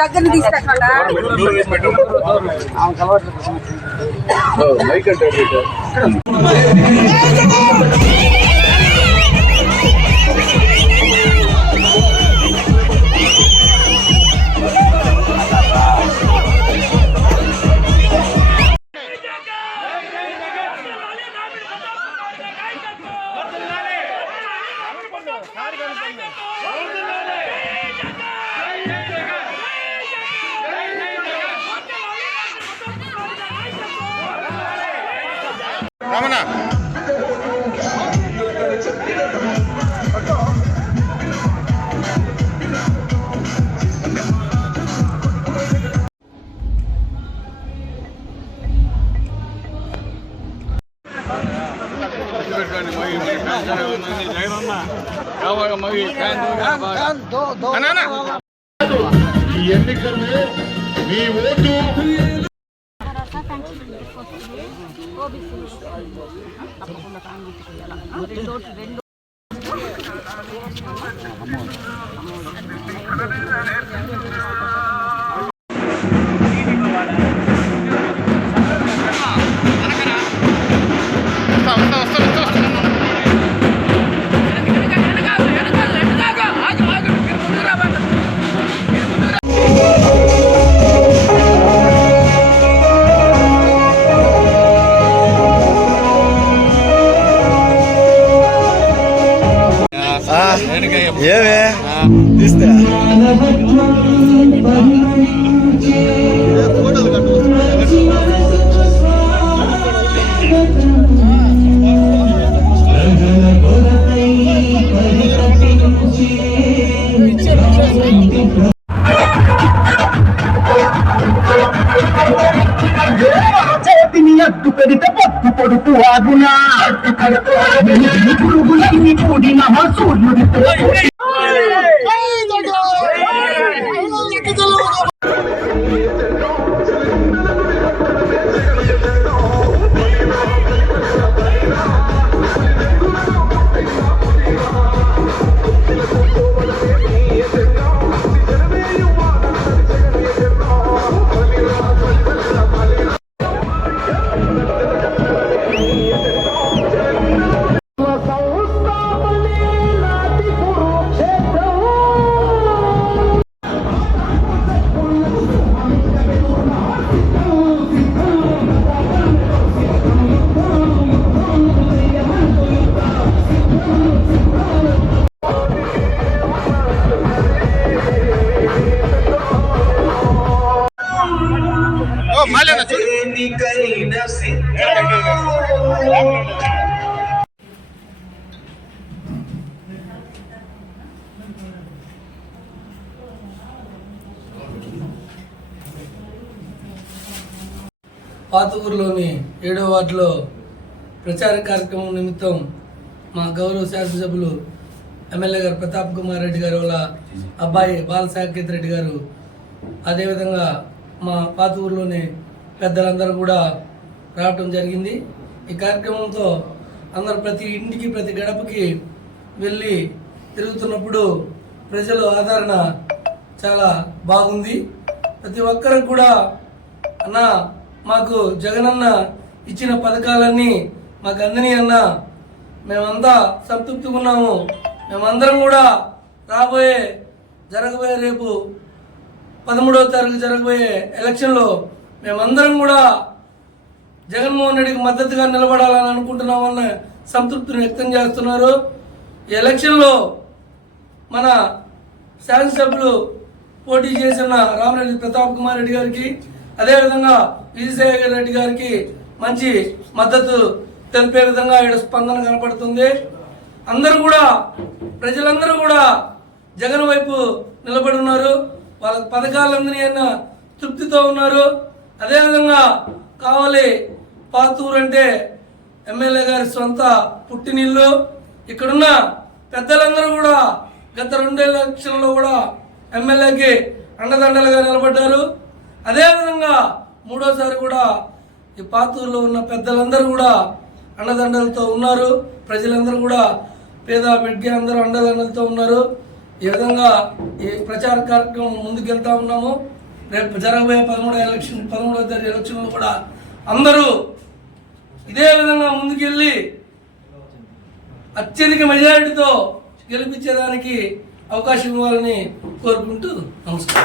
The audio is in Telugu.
దగ్గర తీసుకెళ్ళా రమణ ఈ ఎన్నికల్లో మీ ఓటు ఏమే తీస్తే అడ్డు పెడితే పట్టు పొడుపు ఆగునా పురుగులన్నీ కూడిన సూర్యుడితో పాతూరులోని 7వ వార్డులో ప్రచార కార్యక్రమం నిమిత్తం మా గౌరవ శాసనసభ్యులు ఎమ్మెల్యే గారు ప్రతాప్ కుమార్ రెడ్డి గారు వాళ్ళ అబ్బాయి బాలసాకేత్ రెడ్డి గారు, అదేవిధంగా మా పాతూరులోని పెద్దలందరూ కూడా రావటం జరిగింది. ఈ కార్యక్రమంతో అందరూ ప్రతి ఇంటికి ప్రతి గడపకి వెళ్ళి తిరుగుతున్నప్పుడు ప్రజల ఆదరణ చాలా బాగుంది. ప్రతి ఒక్కరికి కూడా అన్న మాకు జగనన్న ఇచ్చిన పథకాలన్నీ మాకు అందని అన్న, మేమంతా సంతృప్తిగా ఉన్నాము. మేమందరం కూడా జరగబోయే రేపు 13వ తారీఖు జరగబోయే ఎలక్షన్లో మేమందరం కూడా జగన్మోహన్ రెడ్డికి మద్దతుగా నిలబడాలని అనుకుంటున్నామన్న సంతృప్తిని వ్యక్తం చేస్తున్నారు. ఈ ఎలక్షన్లో మన శాసనసభ్యులు పోటీ చేసిన రామిరెడ్డి ప్రతాప్ కుమార్ రెడ్డి గారికి, అదేవిధంగా విజయసాయి రెడ్డి గారికి మంచి మద్దతు తెలిపే విధంగా ఇక్కడ స్పందన కనపడుతుంది. అందరూ కూడా ప్రజలందరూ కూడా జగన్ వైపు నిలబడి ఉన్నారు. వాళ్ళ పథకాలందరినీ అన్న తృప్తితో ఉన్నారు. అదేవిధంగా కావాలి పాతూరు అంటే ఎమ్మెల్యే గారి సొంత పుట్టినిల్లు. ఇక్కడున్న పెద్దలందరూ కూడా గత 2 ఎలక్షన్లో కూడా ఎమ్మెల్యేకి అండదండలుగా నిలబడ్డారు. అదేవిధంగా 3వసారి కూడా ఈ పాతూరులో ఉన్న పెద్దలందరూ కూడా అండదండలతో ఉన్నారు. ప్రజలందరూ కూడా పేద బిడ్డ అందరూ అండదండలతో ఉన్నారు. ఈ విధంగా ఈ ప్రచార కార్యక్రమం ముందుకెళ్తా ఉన్నాము. రేపు జరగబోయే 13వ తేదీ ఎలక్షన్లు కూడా అందరూ ఇదే విధంగా ముందుకెళ్ళి అత్యధిక మెజారిటీతో గెలిపించేదానికి అవకాశం ఇవ్వాలని కోరుకుంటూ నమస్కారం.